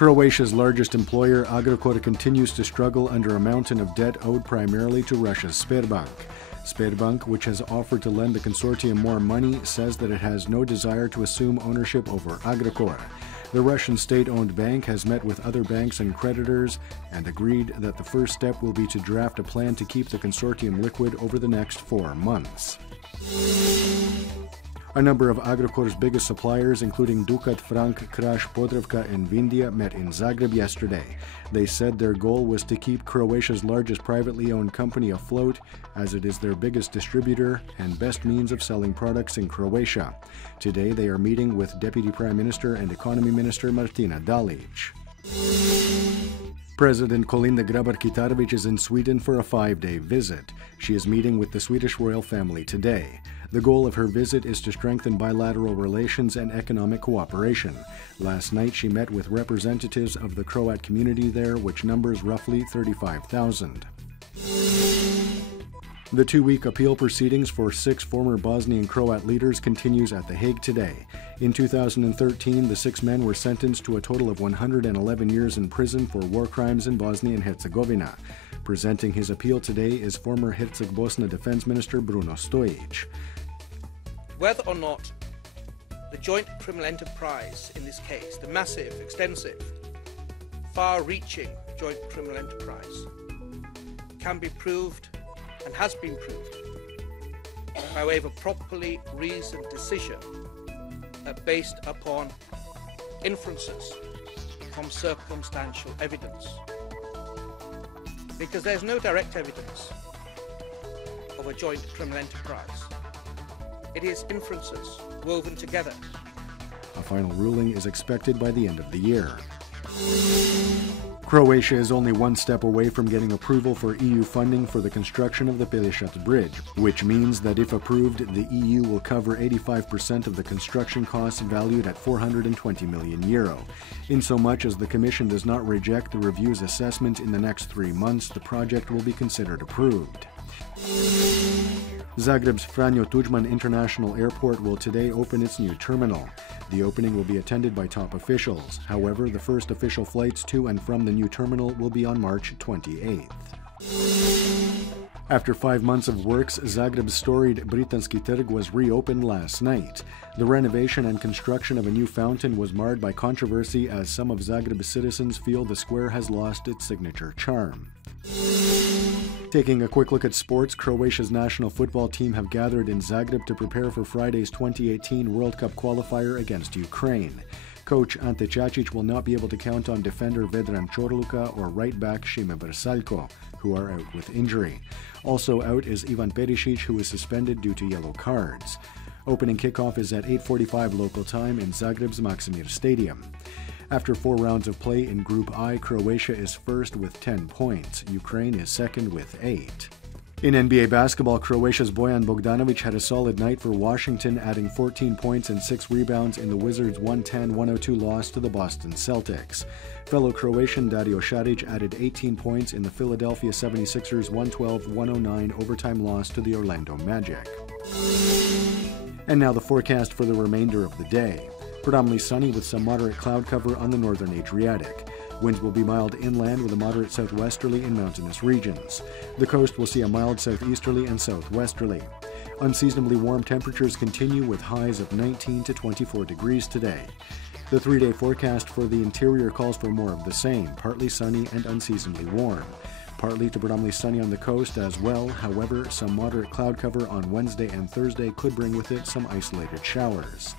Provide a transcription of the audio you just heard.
Croatia's largest employer, Agrokor, continues to struggle under a mountain of debt owed primarily to Russia's Sberbank. Sberbank, which has offered to lend the consortium more money, says that it has no desire to assume ownership over Agrokor. The Russian state-owned bank has met with other banks and creditors and agreed that the first step will be to draft a plan to keep the consortium liquid over the next 4 months. A number of Agrokor's biggest suppliers, including Dukat, Frank, Kraš, Podravka, and Vindija, met in Zagreb yesterday. They said their goal was to keep Croatia's largest privately owned company afloat, as it is their biggest distributor and best means of selling products in Croatia. Today they are meeting with Deputy Prime Minister and Economy Minister Martina Dalic. President Kolinda Grabar-Kitarović is in Sweden for a 5-day visit. She is meeting with the Swedish royal family today. The goal of her visit is to strengthen bilateral relations and economic cooperation. Last night she met with representatives of the Croat community there, which numbers roughly 35,000. The 2-week appeal proceedings for 6 former Bosnian Croat leaders continues at The Hague today. In 2013, the 6 men were sentenced to a total of 111 years in prison for war crimes in Bosnia and Herzegovina. Presenting his appeal today is former Herceg-Bosna Defense Minister Bruno Stojic. Whether or not the joint criminal enterprise in this case, the massive, extensive, far-reaching joint criminal enterprise, can be proved and has been proved by way of a properly reasoned decision based upon inferences from circumstantial evidence. Because there's no direct evidence of a joint criminal enterprise. It is inferences woven together. A final ruling is expected by the end of the year. Croatia is only one step away from getting approval for EU funding for the construction of the Pelješac Bridge, which means that if approved, the EU will cover 85% of the construction costs valued at €420 million. Insomuch as the Commission does not reject the review's assessment in the next 3 months, the project will be considered approved. Zagreb's Franjo Tuđman International Airport will today open its new terminal. The opening will be attended by top officials. However, the first official flights to and from the new terminal will be on March 28th. After 5 months of works, Zagreb's storied Britanski Trg was reopened last night. The renovation and construction of a new fountain was marred by controversy as some of Zagreb's citizens feel the square has lost its signature charm. Taking a quick look at sports, Croatia's national football team have gathered in Zagreb to prepare for Friday's 2018 World Cup qualifier against Ukraine. Coach Ante Čačić will not be able to count on defender Vedran Čorluka or right back Šime Vrsaljko, who are out with injury. Also out is Ivan Perisic, who is suspended due to yellow cards. Opening kickoff is at 8:45 local time in Zagreb's Maksimir Stadium. After 4 rounds of play in Group I, Croatia is first with 10 points. Ukraine is second with 8. In NBA basketball, Croatia's Bojan Bogdanović had a solid night for Washington, adding 14 points and 6 rebounds in the Wizards' 110-102 loss to the Boston Celtics. Fellow Croatian Dario Šarić added 18 points in the Philadelphia 76ers' 112-109 overtime loss to the Orlando Magic. And now the forecast for the remainder of the day. Predominantly sunny with some moderate cloud cover on the northern Adriatic. Winds will be mild inland with a moderate southwesterly in mountainous regions. The coast will see a mild southeasterly and southwesterly. Unseasonably warm temperatures continue with highs of 19 to 24 degrees today. The 3-day forecast for the interior calls for more of the same, partly sunny and unseasonably warm. Partly to predominantly sunny on the coast as well, however, some moderate cloud cover on Wednesday and Thursday could bring with it some isolated showers.